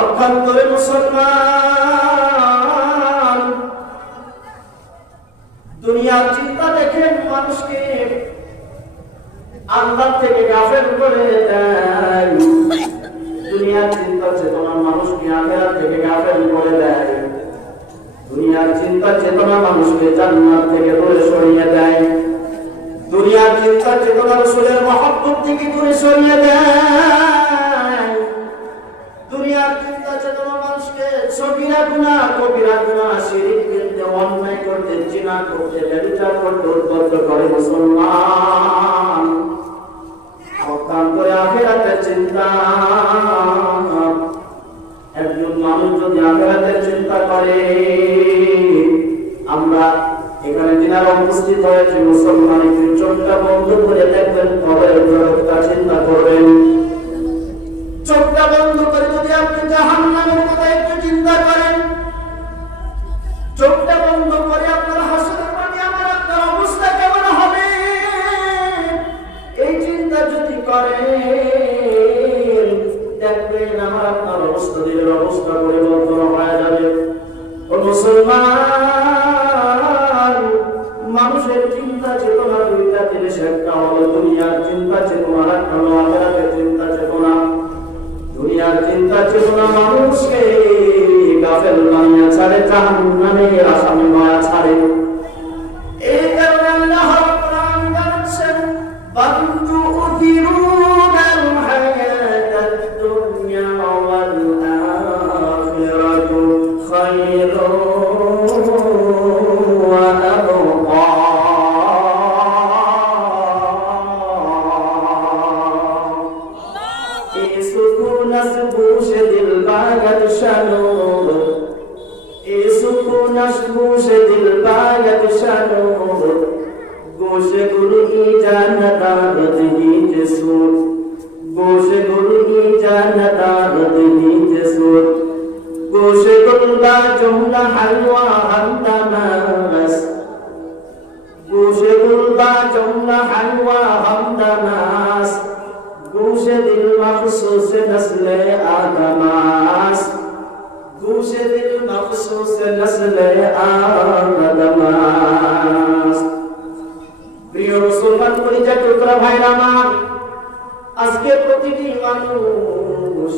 অক্ষান্তরে মুসলমান দুনিয়ার চিন্তা দেখে মানুষকে আল্লাহ থেকে গাফেল করে দেয়। দুনিয়ার চিন্তা চেতনা মানুষকে আখিরাত থেকে গাফেল করে দেয়। দুনিয়ার চিন্তা চেতনা মানুষকে জান্নাত থেকে দূরে সরিয়ে দেয়। দুনিয়ার চিন্তা চেতনা রাসূলের মহব্বত থেকে দূরে সরিয়ে দেয়। দুনিয়ার চিন্তা চেতনা মানুষকে সগীরা গুনাহ কবিরা গুনাহ শিরক করতে, অন্যায় করতে, জিনা করতে, ব্যভিচার করতে উদ্বুদ্ধ করে মুসলমান। অকান্তরে আখিরাতের চিন্তা, একজন মানুষ যদি আখিরাতের চিন্তা করে, আমরা এখানে যিনারা উপস্থিত হয়েছে মুসলমান, একটু চোখটা বন্ধ করে দেখবেন, কবরের জগৎটা চিন্তা করবেন। চোখটা বন্ধ করে যদি আপনি জাহান্নামের কথা একটু চিন্তা করেন, চোখটা বন্ধ করে আপনার হাসরের মাঠে আমার আপনার অবস্থা কেমন হবে, এই চিন্তা যদি করেন, দেখবেন আমার আপনার অবস্থা, দিলের অবস্থা পরিবর্তন হয়ে যাবে। ও মুসলমান, মানুষের চিন্তা চেতনা দুইটা জিনিস, একটা হলো দুনিয়ার চিন্তা চেতনা, একটা হলো আখিরাতের চিন্তা চেতনা। দুনিয়ার চিন্তা চেতনা মানুষকে গাফেল বানিয়ে ছাড়ে, জাহান্নামের আসামি বানিয়ে ছাড়ে। এই কারণে আল্লাহ রাব্বুল আলামিন বলেছেন, বান্দু উযিরুনাল হায়াতাদ দুনিয়া ওয়াল আখিরাতু খায়রুন ওয়া আবকা। গোশে দিল বাগত শানুর, গোশে দিল বাগত শানুর, গোশে গুরু কি জানতা রদহি জসুর, গোশে গুরু কি জানতা রদহি জসুর, গোশে গুলবা জুমলা হালওয়া হামদামাস, গোশে গুলবা জুমলা হালওয়া হামদামাস, গোশে দিল মখসুস নসলে আদমাস, গোশে দিল মখসুস নসলে আদমাস। প্রিয় মুসলমান পরিচয় টুকরা ভাইরা আমার, আজকে প্রতিটি মানুষ,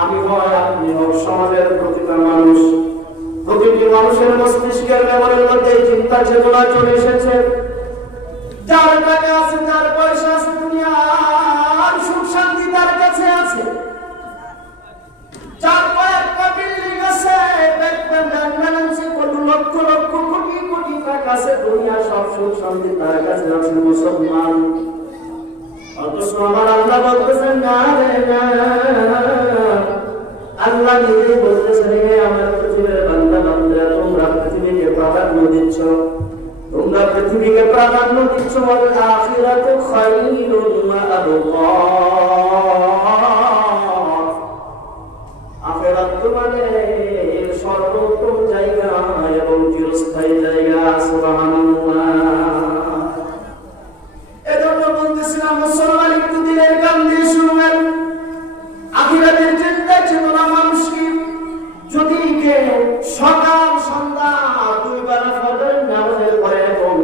আমি হয় আপনি হোক, সমাজের প্রতিটা মানুষ, প্রতিটি মানুষের মস্তিষ্কের মেমরির মধ্যে চিন্তা চেতনা চলে এসেছে। যার টাকা আছে, যার পয়সা আছে, দুনিয়ার সুখ শান্তি তার কাছে আছে, যার কয়েকটা বিল্ডিং আছে, দেখবেন লক্ষ লক্ষ কোটি কোটি টাকা আছে, দুনিয়ার সব সুখ শান্তি তার কাছে আছে। মুসলমান, অথচ আমার আল্লাহ বলতেছেন না রে না, আল্লাহ নিজে বলতেছেন, হে আমার পৃথিবীর বান্দা বান্দা, তোমরা পৃথিবীকে প্রাধান্য দিচ্ছ, তোমরা পৃথিবীকে প্রাধান্য দিচ্ছ, ওয়াল আখিরাতু খায়রুন ওয়া আবকা। আখিরাত তোমাদের সর্বোত্তম জায়গা এবং চিরস্থায়ী জায়গা। সুবহানাল্লাহ। এজন্য বলতেছিলাম মুসলমান, একটু দিলের কান দিয়ে শুনবেন। আখিরাতের চিন্তা চেতনা মানুষকে যদি কেউ সকাল সন্ধ্যা দুইবার ফজরের নামাজের পরে এবং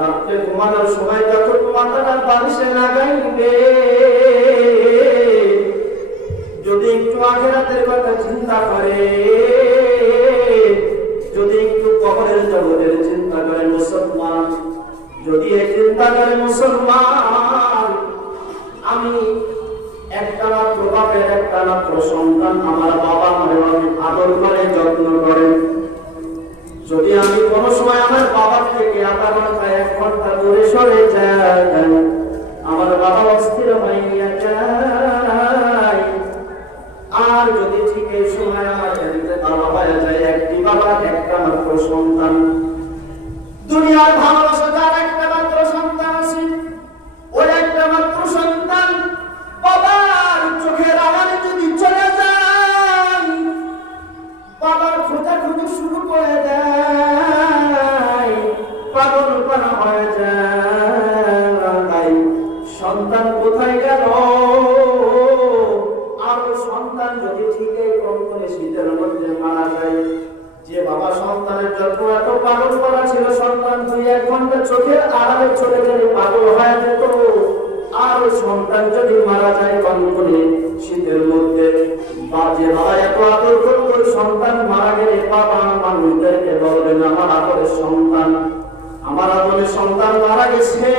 রাতে ঘুমানোর সময় যখন মাথাটা বালিশে লাগাইবে, যদি একটু আখিরাতের কথা চিন্তা করে, যদি একটু কবরের জগতের চিন্তা করে মুসলমান, যদি এই চিন্তা করে মুসলমান, আমি একটা মাত্র বাপের একটা মাত্র সন্তান, আমার বাবা আমার আদর করে যত্ন করে, যদি আমি কোনো সময় আমার বাবার থেকে আধা ঘন্টা 1 ঘন্টা দূরে সরে যাই, আমার বাবা অস্থির হইয়া যায়। আর যদি ঠিক এই সময় আমার বাবা হয়ে যায়, একটি বাবা একটা মাত্র সন্তান, দুনিয়ার ভালোবাসা যার একটা মাত্র সন্তান আছে, ওই একটা মাত্র সন্তান বাবার চোখের আড়ালে যদি চলে যায়, বাবার খোঁজাখুঁজি শুরু করে দেয়, পাগল পানা হয়ে যায়, সন্তান কোথায় কোথায় গেল? আর সন্তান যদি ঠিকই করে শীতের মধ্যে মারা যায়, যে বাবা সন্তানের যত্ন এত পাগল করা ছিল, সন্তান 2-1 ঘন্টা চোখের আড়ালে চলে গেলে পাগল হয়ে যেত। আর সন্তান যদি মারা যায় কনকনে শীতের মধ্যে, বা যে বাবা এত আদর করতো, সন্তান মারা গেলে বাবা মানুষদেরকে বলবেন আমার আদরের সন্তান, আমার আদরের সন্তান মারা গেছে,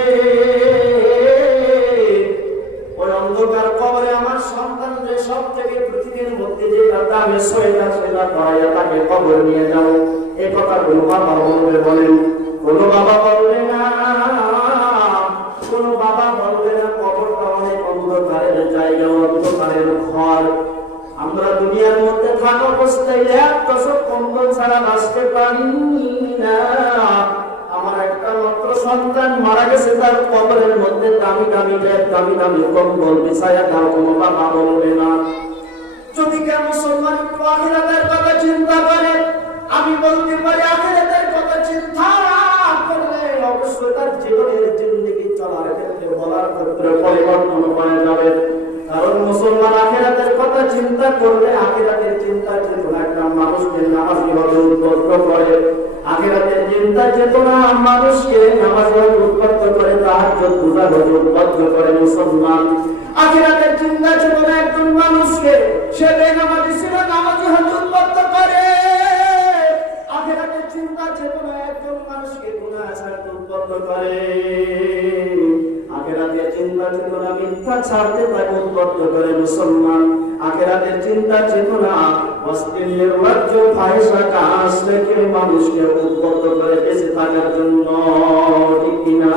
ওই অন্ধকার কবরে আমার সন্তান যে সব থেকে পৃথিবীর মধ্যে যে দামে সয়দা করাইয়া তাকে কবর নিয়ে যাও। এই কথা কোন বাবা বলবে? বলেন, কোন বাবা বলবে না, কোন বাবা বলবে না। কবরটা অনেক অন্ধকারের জায়গা, অন্ধকারের ঘর। আমরা দুনিয়ার মধ্যে থাকা অবস্থায় এক দশক কম্বল ছাড়া বাঁচতে পারি না। আমার একটা মাত্র সন্তান মারা গেছে, তার কবরের মধ্যে দামি দামি ল্যাপ, দামি দামি কম্বল বিছায়া দাও, কোনো বাবা বলবে না। যদি কেন মুসলমান আখিরাতের কথা চিন্তা করে, আমি বলতে পারি আখিরাতের কথা চিন্তা করলে অবশ্যই তার জীবনের জিন্দেগি চলার ক্ষেত্রে বলার ক্ষেত্রে পরিবর্তন হয়ে যাবে। কারণ মুসলমান আখিরাতের কথা চিন্তা করলে আখিরাতের চিন্তা চেতনা একটা মানুষকে নামাজি হতে উদ্বুদ্ধ করে। আখিরাতের চিন্তা চেতনা মানুষকে নামাজি হতে উদ্বুদ্ধ করে, তাহাজ্জুদ পূজা হতে উদ্বুদ্ধ করে। মুসলমান আখিরাতের চিন্তা চেতনা একজন মানুষকে সে বেনামাজি ছিল নামাজি হতে উদ্বুদ্ধ করে। আখিরাতের চিন্তা চেতনা একজন মানুষকে গুনাহ ছাড়তে উদ্বুদ্ধ করে। আখিরাতের চিন্তা চেতনা মিথ্যা ছাড়তে তাকে উদ্বুদ্ধ করে। মুসলমান আখিরাতের চিন্তা চেতনা অশ্লীলের রাজ্য ফাহিশা কাজ থেকে মানুষকে উদ্বুদ্ধ করে বেঁচে থাকার জন্য, ঠিক কিনা?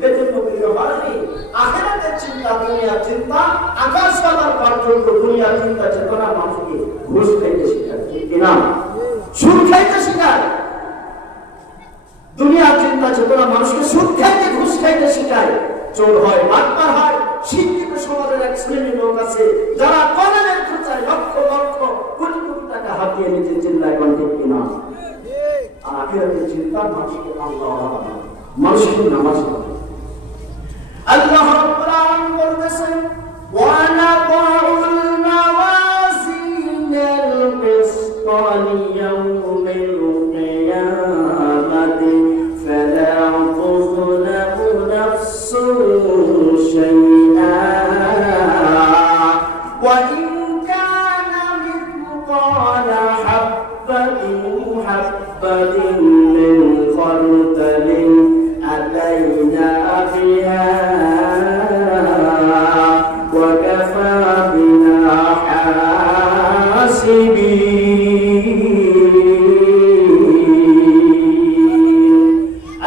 বেঁচে থাকতে পারেনি। আখিরাতের চিন্তা, দুনিয়ার চিন্তা আকাশ পাতাল পার্থক্য। দুনিয়ার চিন্তা চেতনা মানুষকে ঘুষ খাইতে শেখায়, ঠিক কিনা? সুদ খাইতে শেখায়। দুনিয়ার চিন্তা চেতনা মানুষকে সুদ খাইতে, ঘুষ খাইতে শেখায়। চোর হয়, বাটপার হয়। শিক্ষিত সমাজের এক শ্রেণীর লোক আছে যারা কলেজের খরচায় লক্ষ লক্ষ কোটি কোটি টাকা হাতিয়ে নিচে চিল্লায়, কোন ঠিক কিনা? আর আখিরাতের চিন্তা মানুষকে আল্লাহ মানুষকে নামাজ পড়ে। আল্লাহ রাব্বুল আলামিন বলতেছেন, ওয়া নাদাউল মাওয়াজিনাল কিসতা লিয়াউমিল কিয়ামাতি ফালা তুযলামু নাফসুন শাইআ ওয়া ইন কানা মিথqala হাব্বাতিন মিন খারদালিন আতাইনা বিহা ওয়া কাফা বিনা হাসিবিন।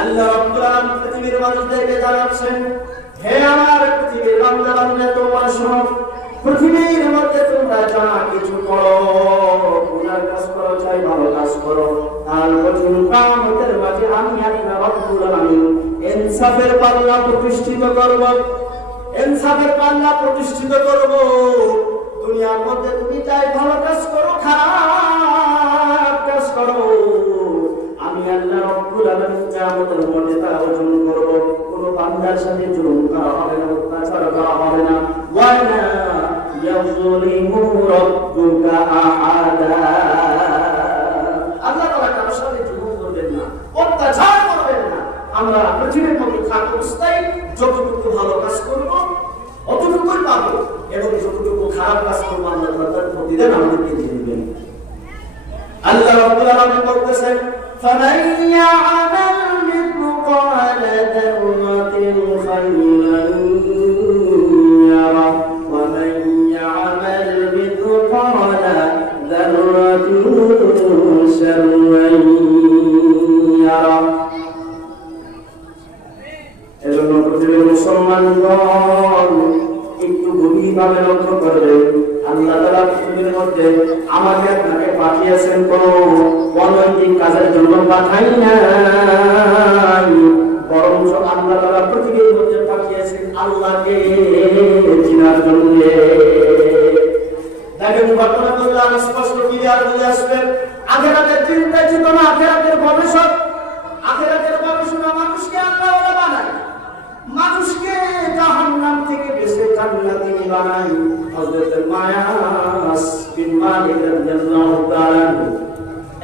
আল্লাহ রাব্বুল আলামিন পৃথিবীর মানুষদেরকে জানাচ্ছেন, হে আমার পৃথিবীর বান্দারা, তোমরা শোনো, পৃথিবীর মধ্যে তোমরা যা কিছু করো, গুনাহ কাজ করো চাই ভালো কাজ করো, আর কঠিন কিয়ামতের মাঝে আমি আল্লাহ রাব্বুল আলামিন ইনসাফের পাল্লা প্রতিষ্ঠিত করব। ইনসাফের পাল্লা প্রতিষ্ঠিত করব। দুনিয়ার মধ্যে তুমি চাই ভালো কাজ করো, খারাপ কাজ করো, আমি আল্লাহ রাব্বুল আলামিন কিয়ামতের মধ্যে তা অর্জন করব। কোন বান্দার সাথে জুলুম করা হবে না, অত্যাচার করা হবে না। ওয়ালা ইয়াযলিমু রাব্বুকা আহাদা। আল্লাহ তাআলা কারোর সাথে জুলুম করবেন না, অত্যাচার করবেন না। আমরা পৃথিবীর মধ্যে থাকা অবস্থায় যতটুকু ভালো কাজ করব অতটুকুই পাবো, এবং যতটুকু খারাপ কাজ করবো আল্লাহ তার প্রতিদান আমাদেরকে দিয়ে দিবেন। আল্লাহ রাব্বুল আলামিন বলতেছেন, ফামান ইয়া'মাল মিথকালা যাররাতিন খায়রান ইয়ারা ওয়া মান ইয়া'মাল মিথকালা যাররাতিন শাররান ইয়ারা। এজন্য পৃথিবীর মুসলমানগণ একটু গভীরভাবে লক্ষ্য করবে, আল্লাহ তাআলা পৃথিবীর মধ্যে আমাকে আপনাকে পাঠিয়েছেন কোন অনৈতিক কাজের জন্য পাঠাই নাই, বরঞ্চ আল্লাহ তাআলা পৃথিবীর মধ্যে পাঠিয়েছেন আল্লাহকে চিনার জন্য। দেখেন ঘটনা করলে আমি স্পষ্ট ক্লিয়ার বুঝে আসবেন। আখিরাতের চিন্তা চেতনা, আখিরাতের ভবিষ্যৎ, আখিরাতের গবেষণা মানুষকে আল্লাহ বানায়। মানুষকে জাহান্নাম থেকে বেঁচে জান্নাতি বানায়। হযরত মায়াস বিন মালিক রাদিয়াল্লাহু তাআলা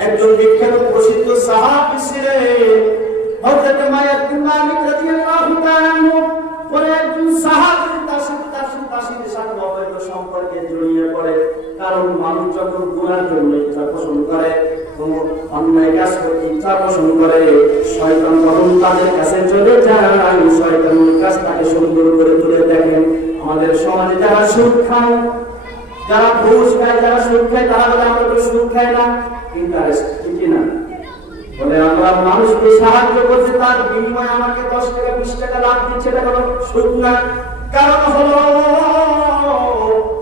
একজন বিখ্যাত প্রসিদ্ধ সাহাবী ছিলেন। হযরত মায়াস বিন মালিক রাদিয়াল্লাহু তাআলা পরে একজন সাহাবীর তাসির সাথে অবৈধ সম্পর্কে জড়িয়ে পড়ে। কারণ মানুষ যখন গুনার জন্য ইচ্ছা পোষণ করে, কোন অন্যায় কাজ করতে ইচ্ছা পোষণ করে, শয়তান তখন তাদের কাছে চলে যায়। শয়তানের কাজ তাকে সুন্দর করে তুলে দেখেন। আমাদের সমাজে যারা সুদ খায়, যারা ঘুষ খায়, যারা সুদ খায়, তারা বলে আমরা তো সুদ খাই না, ইন্টারেস্ট ঠিক না বলে আমরা মানুষকে সাহায্য করছি, তার বিনিময়ে আমাকে 10 টাকা 20 টাকা লাভ দিচ্ছে, এটা কোনো সুদ না। কারণ হলো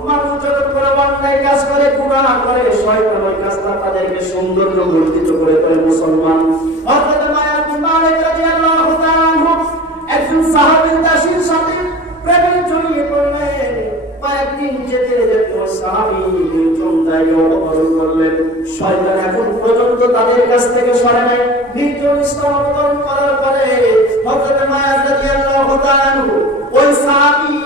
মানুষ যখন কোনো অন্যায় কাজ করে, গুনাহ করে, শয়তান ওই কাজটা তাদেরকে সৌন্দর্য বর্ধিত করে তোলে। মুসলমান হযরত মায়াস বিন মালিক রাদিয়াল্লাহু তাআলা একজন সাহাবীর দাসীর সাথে প্রেমে জড়িয়ে পড়লেন। কয়েকদিন যেতে যেতে সাহাবী নির্জন জায়গায় অবতরণ করলেন। শয়তান এখন পর্যন্ত তাদের কাছ থেকে সরে নাই। নির্জন স্থান অবতরণ করার পরে হযরত মায়াস রাদিয়াল্লাহু তাআলা ওই সাহাবী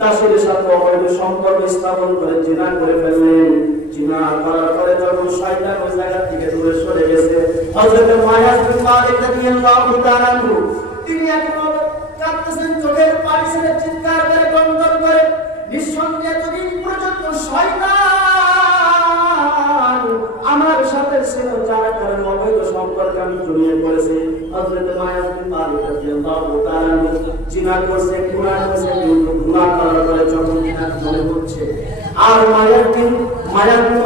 দাসের সাথে অবৈধ সম্পর্ক স্থাপন করে জিনা করে ফেললেন। জিনা করার পরে যখন শয়তান ওই জায়গা থেকে দূরে সরে গেছে, হযরত মায়াস বিন মালিক রাদিয়াল্লাহু তাআলা তিনি এখন কাঁদতেছেন, চোখের পানি ছেড়ে চিৎকার করে গর্জন করে, নিঃসন্দেহে এতদিন পর্যন্ত শয়তান আমার সাথে ছিল, যার কারণে অবৈধ সম্পর্কে আমি জড়িয়ে পড়েছি। হযরত মায়াস বিন মালিক রাদিয়াল্লাহু তাআলা জিনা করছে, গুনাহ করছে, কিন্তু গুনাহ করার পরে যখন জিনা মনে হচ্ছে আর মায়াস বিন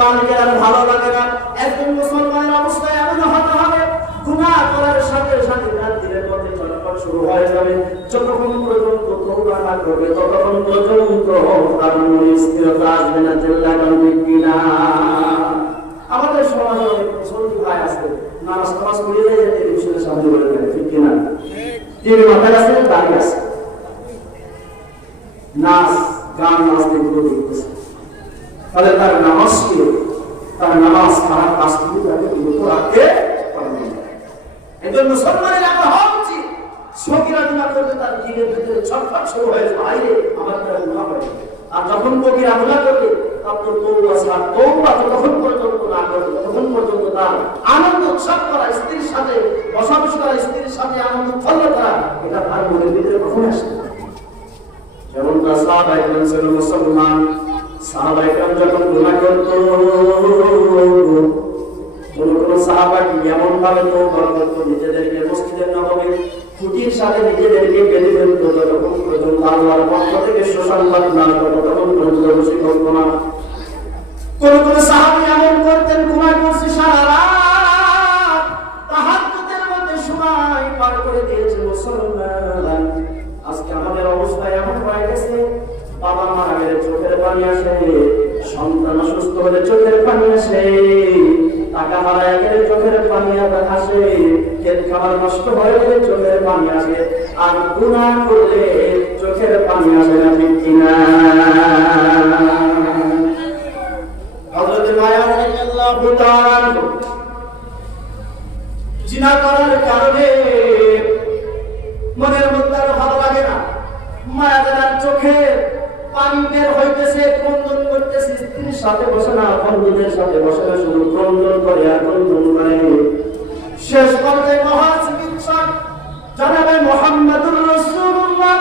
মালিকের আর ভালো লাগে না। একজন মুসলমানের অবস্থা এমন হতে হবে, গুনাহ করার সাথে সাথে তার দিলের মধ্যে চলাচল শুরু হয়ে যাবে। যতক্ষণ পর্যন্ত তওবা না করবে ততক্ষণ পর্যন্ত তার মনে স্থিরতা আসবে না। চিল্লাগান ঠিক কিনা? আমাদের সমাজে অনেক মুসলমান ভাই আছে, নামাজ পড়ে যায়, টেলিভিশনের সামনে বলে দেয়, ঠিক কিনা? টিভি মাথায় আছে, দাঁড়িয়ে আছে, নাচ গান নাচতে গুলো দেখতেছে। তাহলে তার নামাজ কি? তার নামাজ খারাপ কাজ কিন্তু তাকে বিরত রাখতে পারবে না। একজন মুসলমানের আমরা হওয়া উচিত, সগীরা গুনাহ করতে তার দিলের ভিতরে ছটফট শুরু হয়ে যায়, আরে আমার দ্বারা গুনাহ হয়। আর যখন কবিরা গুনাহ করবে তখন তওবা ছাড়া, তওবা যতক্ষণ পর্যন্ত না করবে ততক্ষণ পর্যন্ত তার আনন্দ উৎসব করা, স্ত্রীর সাথে বসবাস করা, স্ত্রীর সাথে আনন্দ উৎফুল্ল করা, এটা তার মনের ভিতরে কখনো আসে না। যেমন তার সাহাবায়ে কেরাম ছিল মুসলমান, সাহাবায়ে কেরাম যখন গুনাহ করত, কোন সাহাবা কি এমন ভাবে তওবা করত, নিজেদেরকে মসজিদের নববীর খুঁটির সাথে নিজেদেরকে বেঁধে ফেলত, যতক্ষণ পর্যন্ত আল্লাহর পক্ষ থেকে সুসংবাদ না আসবে ততক্ষণ পর্যন্ত বসে থাকতো না। কোন সাহাবী এমন করতেন, গুনাহ করছে সারা রাত তাহাজ্জুদের মধ্যে সময় পার করে দিয়েছে। মুসলমান আজকে আমাদের অবস্থা এমন হয়ে গেছে, বাবা মারা গেলে চোখের পানি আসে, সন্তান অসুস্থ হলে চোখের পানি আসে, টাকা হারায় গেলে চোখের পানি আসে, ক্ষেত খাবার নষ্ট হয়ে গেলে চোখের পানি আসে, আর গুনাহ করলে চোখের পানি আসে না, ঠিক কিনা? হযরত মায়াস রাদিয়াল্লাহু তাআলা জিনা করার কারণে মনের মধ্যে আর ভালো লাগে না, মায়ার চোখে পানি বের হইতেছে, ক্রন্দন করতেছে, স্ত্রীর সাথে বসে না, বন্ধুদের সাথে বসে না, শুধু ক্রন্দন করে আর ক্রন্দন করে। শেষ পর্যায়ে মহাচিকিৎসক জনাবে মুহাম্মদুর রাসূলুল্লাহ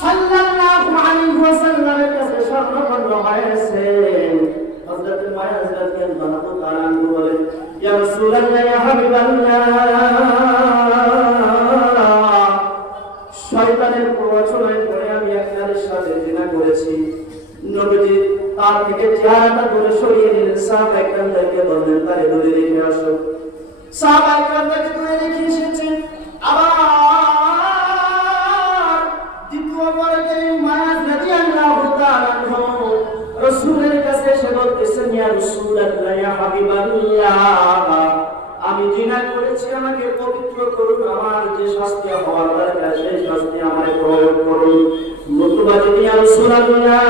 সাল্লাল্লাহু আলাইহি ওয়াসাল্লামের কাছে শরণাপন্ন হয়েছেন। হযরত মায়াস রাদিয়াল্লাহু তাআলা বলেন, ইয়া রাসূলুল্লাহ, ইয়া হাবিবাল্লাহ, শয়তানের প্ররোচনায় পড়ে আমি এক নারীর সাথে জিনা করেছি। নবীজি তার থেকে চেহারাটা দূরে সরিয়ে নিলেন। সাহাবায়ে কেরামকে বললেন, তারে দূরে রেখে আসো। সাহাবায়ে কেরামকে দূরে রেখে এসেছেন। আবার দ্বিতীয়বার গেলেন মায়াস রাদিয়াল্লাহু তাআলা রাসূলের কাছে এসে বলতেছেন, ইয়া রাসূলুল্লাহ, ইয়া হাবিবাল্লাহ, আমি জিনা করেছি, আমাকে পবিত্র করুন, আমার যে শাস্তি হওয়ার দরকার সেই শাস্তি আমায় প্রয়োগ করুন। নতুবা যদি ইয়া রাসূলুল্লাহ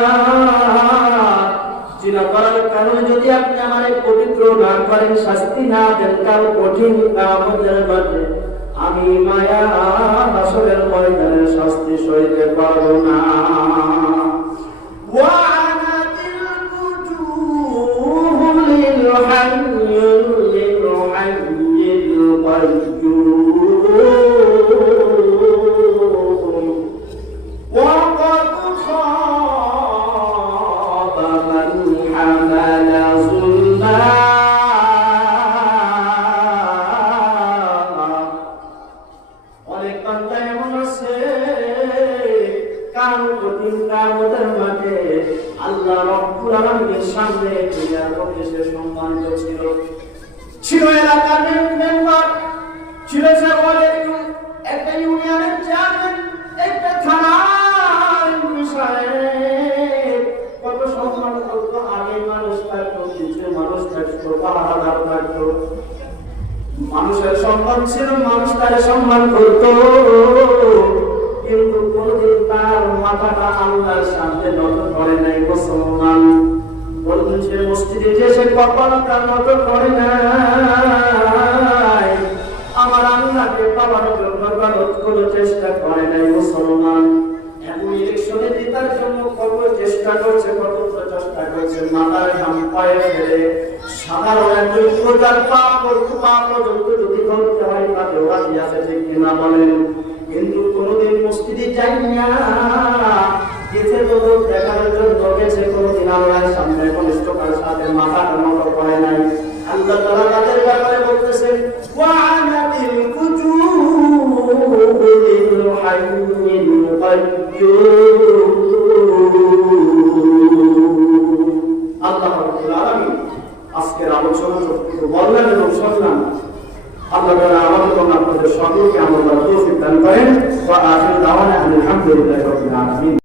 জিনা করার কারণে যদি আপনি আমায় পবিত্র না করেন, শাস্তি না দেন, কাল কঠিন কিয়ামতের মাঠে আমি আমি মায়া হাসরের ময়দানে শাস্তি সইতে পারবো না। আল্লাহ রাব্বুল আলামিনের সামনে দুনিয়ার লোকে সে সম্মানিত ছিল, ছিল এলাকার মেম্বার, ছিল একটা ইউনিয়নের চেয়ারম্যান, একটা থানার সাহেব, কত সম্মান করতো। আগে মানুষ থাকতো, পিছিয়ে মানুষ থাকতো, পাহাড়াদার থাকতো, মানুষের সম্মান ছিল, মানুষ তারে সম্মান করতো। কিন্তু কোনদিন তার মাথাটা আল্লাহর সামনে নত করে নাই মুসলমান। কোনদিন সে মসজিদে যে সে কপালটা নত করে নাই, আমার আল্লাহকে পাওয়ার জন্য গলত কোনো চেষ্টা করে নাই মুসলমান। এখন ইলেকশনে জেতার জন্য কত চেষ্টা করছে, কত প্রচেষ্টা করছে, মাথার ঘাম পায়ে ফেলে সাধারণ একজন প্রজার পা পর্যন্ত যদি ধরতে হয় তাকে রাজি আছে, ঠিক কিনা বলেন? কিন্তু কোনদিন মসজিদে যাই না, গেছে তো দেখার জন্য গেছে, কোনদিন আল্লাহর সামনে কনিষ্ঠতার সাথে মাথাটা নত করে নাই। আল্লাহ তাআলা তাদের ব্যাপারে বলতেছেন, ওয়া'নাতিল কুজুবু লিল হাইয়িল কাইয়্যুম। আল্লাহ রাব্বুল আলামিন আজকের আলোচনা যতটুকু বললেন এবং শুনলাম, আল্লাহ তাআলা আমাদের এবং আপনাদের সকলকে আমল করার তৌফিক দান করেন। ওয়া আখিরু দাওয়ানা আলহামদুলিল্লাহি রাব্বিল আলামিন।